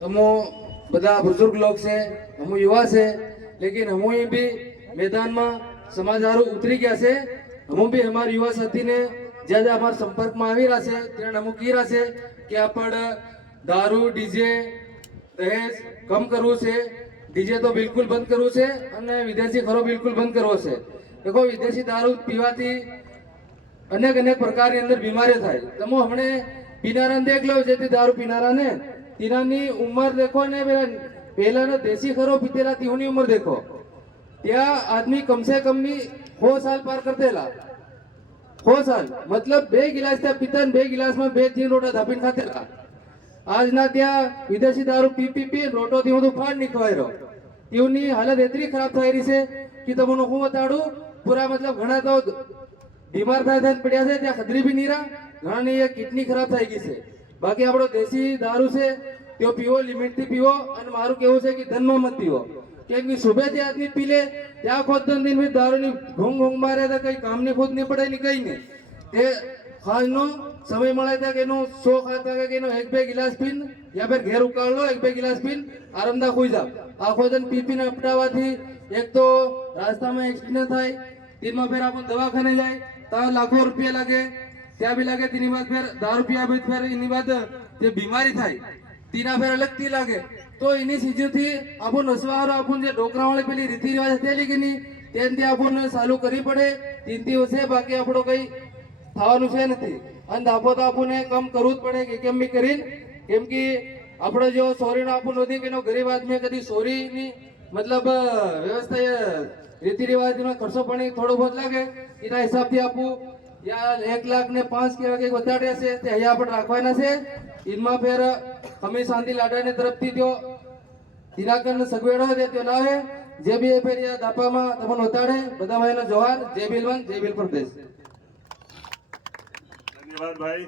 हमो बधा बुजुर्ग लोग से हम युवा से लेकिन हम भी मैदान में समाजारू उतरी गया से हम भी हमारे युवा साथी ने ज्यादा हमारे संपर्क में આવી રહ્યા છે ત્યારે हम की रहा છે कि आपण दारू डीजे दहेज कम करવું છે डीजे तो बिल्कुल बंद करવું છે અને વિદેશી ખરો बिल्कुल बंद करવો છે। देखो विदेशी दारू पीवाથી अनेक अनेक प्रकार अंदर बीमारी थाय। तमो हमने पीनारा देख लो जेती दारू पीनारा ने तीनानी उम्र देखो ने पहला ने देसी खरो पीतेला तीहोनी उम्र देखो त्या आदमी कम से कम भी 100 साल पार करतेला 100 साल मतलब 2 गिलास त्या पीता 2 गिलास में 2-3 रोटा धापीन खातेला। आज ना त्या विदेशी दारू पी पी पी रोटो थी तो फाड़ निकवाय रो तीहोनी हालत एतरी खराब थाई रही से कि तमनो हूँ बताड़ू पूरा मतलब घणा तो बीमार था पड़ा से त्या खतरी भी नहीं रहा घणा ने किडनी खराब થઈ ગઈ છે। बाकी આપણો દેશી दारू છે त्यो पीवो लिमिट थी पीवो અને મારું કેવું છે કે ધનમાં મત પીવો કેમ કે સુબહ થી આદમી પી લે ત્યાં ખોદ दिन में दारू ની ઘોંગ ઘોંગ મારે તો કઈ કામ ની ખોદ નહીં પડે ની કઈ નહીં તે ખાનો સમય મળે ત્યાં કે એનો શોખ હતા કે એનો 1-2 गिलास પીન યા फिर ઘેર ઉકાળ લો 1-2 गिलास પીન આરામદા ખોઈ જાવ। આખો दिन પી પીને અપડાવાથી એક તો રાસ્તામાં એક્સિડન્ટ થાય तीन फिर अपन दवाखाने जाए तो लाखों रुपया लगे त्या भी लगे तीन बाद फिर दारू पिया भी फिर इन बाद जे बीमारी थाई तीना फिर अलग ती लगे तो इन्हीं चीजों थी अपन नसवारो अपन जे डोकरा वाले पेली रीति रिवाज थे लेकिन तेन ते अपन चालू करी पड़े तीन दिवस है बाकी આપણો કઈ થવાનું છે નથી અને દાપો તો આપણને કમ કરવું જ પડે કે કેમ બી કરીને કેમ કે આપણો જો સોરીનો આપણ નથી કે નો ગરીબ આદમી કદી સોરીની मतलब व्यवस्था रीति रिवाज में खर्चो पानी थोड़ो बहुत लगे इना हिसाब थी आपू या 1,05,000 के वगे बताड़े से ते हया पर राखवाना से इनमा फिर हमें शांति लाडा ने तरफ थी जो दिनाकन सगवेड़ो दे त्यो लावे जे भी फिर या दापा में तमन बताड़े बदा भाई जोहार जय बिलवन जय बिल प्रदेश। धन्यवाद भाई।